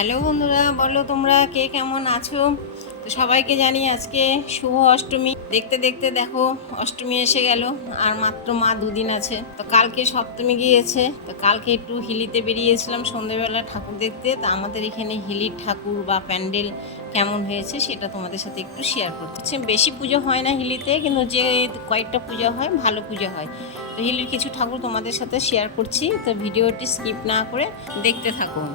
Hello বন্ধুরা, বলো তোমরা কে কেমন আছো। তো সবাইকে জানি আজকে শুভ অষ্টমী। দেখতে দেখতে দেখো অষ্টমী এসে গেল, আর মাত্র মা দুদিন আছে। তো কালকে সপ্তমী গিয়েছে, তো কালকে একটু হিলিতে বেরিয়েছিলাম সন্ধ্যেবেলা ঠাকুর দেখতে। তো আমাদের এখানে হিলির ঠাকুর বা প্যান্ডেল কেমন হয়েছে সেটা তোমাদের সাথে একটু শেয়ার করছি। বেশি পুজো হয় না হিলিতে, কিন্তু যে কয়েকটা পূজা হয় ভালো পূজা হয়। তো হিলির কিছু ঠাকুর তোমাদের সাথে শেয়ার করছি, তো ভিডিওটি স্কিপ না করে দেখতে থাকুন।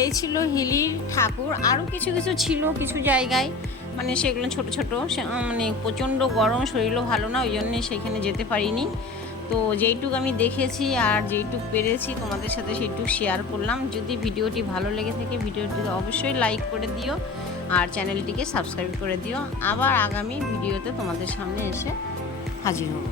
এই ছিল হিলির ঠাকুর। আরও কিছু কিছু ছিল কিছু জায়গায়, মানে সেগুলো ছোট ছোট, মানে প্রচণ্ড গরম, শরীরও ভালো না, ওই জন্যে সেখানে যেতে পারিনি। তো যেইটুকু আমি দেখেছি আর যেইটুকু পেরেছি তোমাদের সাথে সেইটুকু শেয়ার করলাম। যদি ভিডিওটি ভালো লেগে থাকে ভিডিওটিকে অবশ্যই লাইক করে দিও, আর চ্যানেলটিকে সাবস্ক্রাইব করে দিও। আবার আগামী ভিডিওতে তোমাদের সামনে এসে হাজির হব।